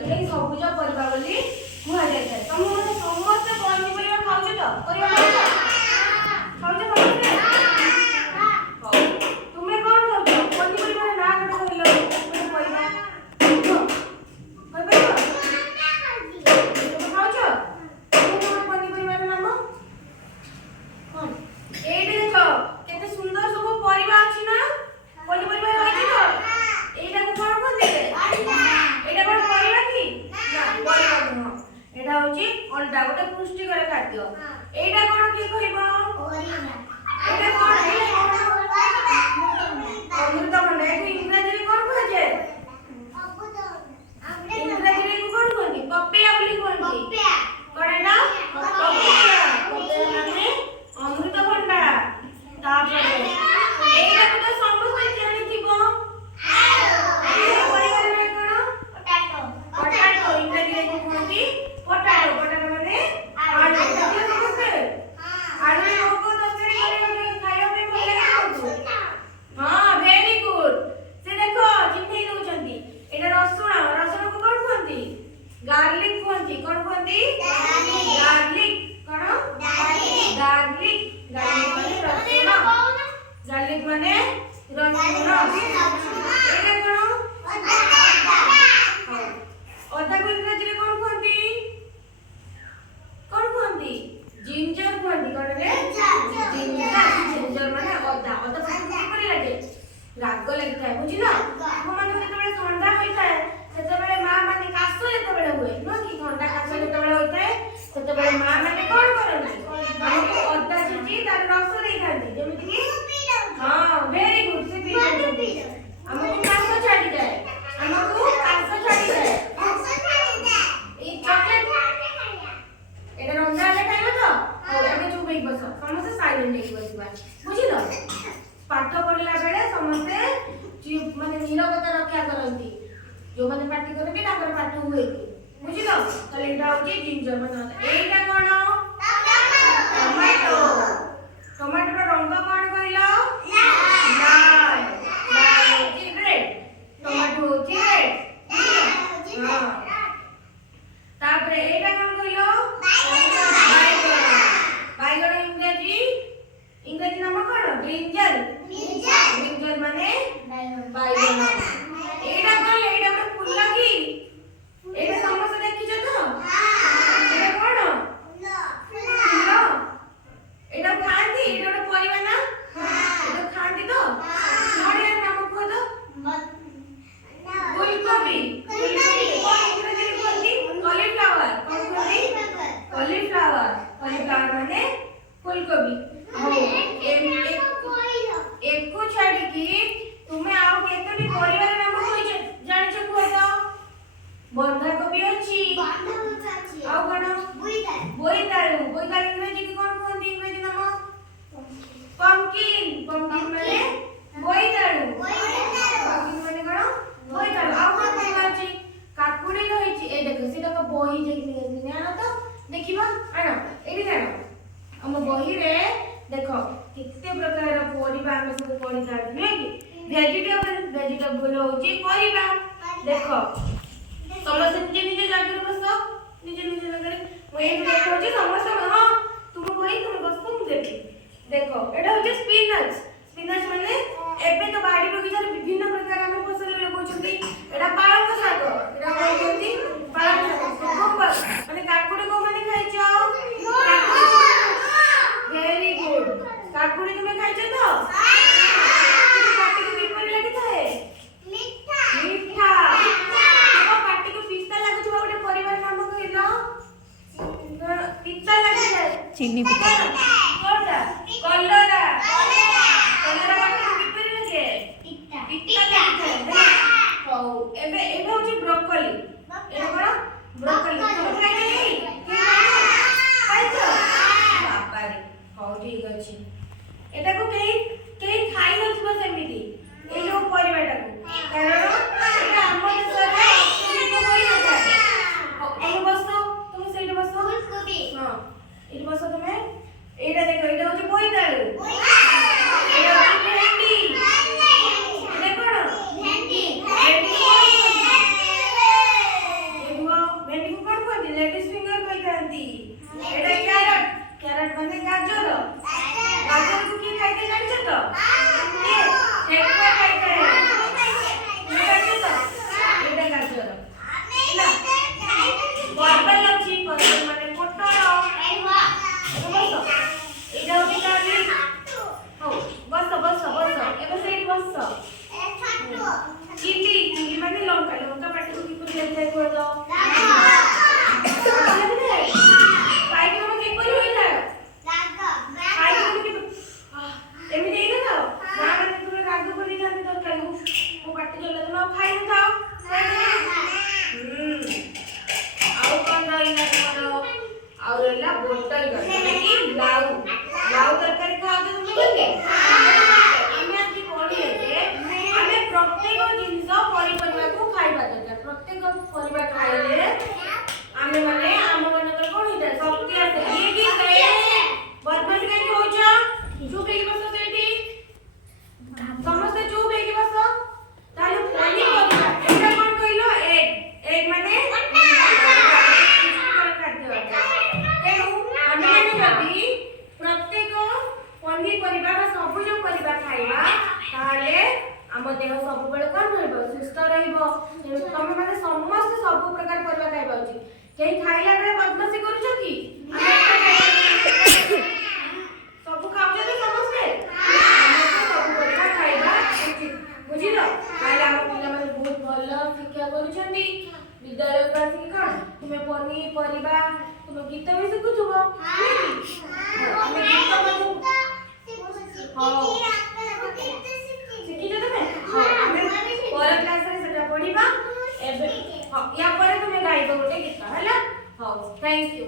जोटा कि सबुज परिबा बोली कुहा जाय छै। तुम माने समस्त पनिपरिबा खाउ छ त परिबा खाउ छ समस्त तुमे कोन खाउ छ पनिपरिबा ना गटे कहलो तुमे परिबा कहबे तुम खाउ छ तुम पनिपरिबा नाम कोन एडी देखो केते सुंदर सब परिबा अछि ना पनिपरिबा रहै छ त एटा को कोन कोन दे एटा कोन परिबा की ना परिबा न एटा होची अंडा गोटे पुष्टिकर खाद्य एटा कोन की कहबो एटा कोन अमृतभंडा एको इंग्रजी रे कोन कहै छै इंग्रजी रे कोन कहନ୍ତି पपेया बोली कहନ୍ତି कोन एटा पपेया पपेया माने अमृतभंडा तापर एटा को तो समस्त जानि थिबो परिवार रे कोन पोटैटो इंग्रजी रे कहନ୍ତି पोटैटो पोटैटो माने आलू समस्त आलू रे को तरकारी करे खाइबा पे भल लागो हां वेरी गुड से देखो चिन्है दउचंती एटा रसुण रसुण को कोन कहନ୍ତି गार्लिक कहନ୍ତି कोन कहନ୍ତି गार्लिक कोन गार्लिक गार्लिक माने रसुण गार्लिक माने रसुण एटा कोन अदा को इंग्रजी रे कोन कहନ୍ତି जिंजर कहନ୍ତି कोन रे जिंजर माने अदा अदा पाटी परि लागे राग लागि थाए बुझिलो हम माने जेतबेले ठंडा होई थाए सेतबेले मां माने कास जेतबेले हुए न कि ठंडा कास जेतबेले होई थाए सेतबेले मां माने कोन करନ୍ତି हमको अदा छिंची तार रस देई थांती जेमिति कि हां वेरी गुड से पी हमको कास छाडी जाए हमको कास छाडी जाए ई चॉकलेट एटा रंजा ले खाइबो तो और एमे चुप होई बस समस्त साइलेंट होई बसबा बुझिलो पाठ पढला बेले समस्त माने नीरवता रक्षा करंती जो माने पाठी करबे ताकर पाठ हुए बुझिलो तो एटा होची जिंजर माने एटा कोन टमाटो टमाटो रो रंग कोन कहिलो लाल लाल होची रेड टमाटो होची रेड हां तापरे एटा कोन कहिलो बाइगण इंग्रजी नाम कोन ब्रिंजल ब्रिंजल माने बाइगण एटा कोन एटा कोन फुल की एटा समस्त देखि छ तो एटा कोन फुल एटा खांती एटा ଗୋଟେ ପରିବା ନା एटा खांती तो और यार नाम को तो फूलकोबी इंग्रजी रे कहନ୍ତି कॉलीफ्लावर कोन कहନ୍ତି कॉलीफ्लावर कॉलीफ्लावर माने फूलकोबी हो एक को छाडी की तुमे आउ केतोनी परिवार नाम होई छै जानि छ को तो बंधा कोबी अछि आउ कोन बोईताळू बोईताळू इंग्रजी की कोन कहନ୍ତି इंग्रजी नाम पंपकिन पंपकिन माने बोईताळू पंपकिन माने कोन बोईताळू आउ कोन परिवार अछि काकुडी रही छी ए देखो से तो बोही जे ना तो देखिबा आनो एडी जानो हम बही रे देखो कितने प्रकार परिबा हम सब पढी जात नै कि वेजिटेबल होची परिबा देखो समस्त निजे निजे जागे रे बस निजे निजे जागे मैं एडी देखो छी समस्त हां तुम बही तुम बस तुम देखो एटा होची स्पिनच स्पिनच माने एबे तो बाड़ी बगीचा रे विभिन्न प्रकार हम फसल लगो छथि एटा पालक शाक एटा कोन कहती पालक शाक गोबर माने काकुडी को माने खाइ छ वेरी गुड काकुडी तुमे खाइ छ तो पाटी को किपर लागि थाए मीठा मीठा तो पाटी को पिस्ता लागु छ गोटे परिवार नाम कहिलो पिस्ता लागि जाय चीनी पिस्ता कोटा कलरा कलरा पाटी को किपर लागे पिस्ता पिस्ता हो एबे एबे होची ब्रोकोली एबे कोन ब्रोकोली तो खाइ नै खाइ छ बाबा रे हो ठीक अछि एटा को केही खाइ नथिबो सेमिति ए जो परिवाटा को कारण एटा हम देश रे को होई न जाय हम बसो तुम सेठी बसो हां एठी बसो तुमे एटा देखो एटा होची बोईताळू एटा होची भेंडी एटा कोन भेंडी भेंडी लेडीज फिंगर कहतांती एटा कैरट कैरट माने गाजर गाजर को की खाइते जानछ तो के ठेकुआ खाइते एटा गाजर ହେଲା परवल ଅଛି परवल माने पोटଳ ଏଇଟା ହଉଛି କାଲି ହଉ ବସ ବସ ବସ ଏବେ ସେଇଠି ବସ ଚିଲି ଚିଲି ମାନେ ଲଙ୍କା ଲଙ୍କା ପାଟିକୁ କିପରି ଯାଇଥାଏ କୁହ ତ ଖାଇକି ତମେ କିପରି ହୋଇଥାଏ ଖାଇକି ତମେ କିପରି ଏମିତି ହେଇନଥାଅ ନା ମାନେ ତୁମେ ରାଗ କରିଥାନ୍ତି ତରକାରୀ ମୋ ପାଟି ଚଲା ତମେ ଆଉ ଖାଇନଥାଅ ଆଉ କଣ ରହିଲା ତମର ଆଉ ରହିଲା ବୋଟଲ କି ଲାଉ लाउ तरकारी खाओ तो तुम केते हमें आज पढिए जे हमें प्रत्येक जिंस परिपरिवा को खाइबा दरकार प्रत्येक परिवा खाइले हमें माने हम मनकर कोन हिता शक्ति आसे ये की कहे बदमाश के हो जा चुप हे बस सेठी समस्त चुप हे बस ताले पानी परिवा एटा कोन कहिलो एग एग माने पनिपरिवा सबुज परिवा खाइबा ताले हम देह सब बेले कोन रहबो सुस्थ रहबो तमे माने समस्त सब प्रकार परिवा खाइबा उचित केही खाइला बेले बदमाशी करूछ की सब खाउ जे समस्ते सब परिवा खाइबा उचित बुझिलो ताले हम पिला माने बहुत भलो शिक्षा करूछंती विद्यालय का शिक्षा तुमे पनिपरिवा तुमे गीत भी सिखुछबो हमें गीत बजू शिखिज तमे हमें पर क्लास रे सेटा पढिबा एबे या पर तुमे गाइबो गोटे गीत हला हां थैंक यू।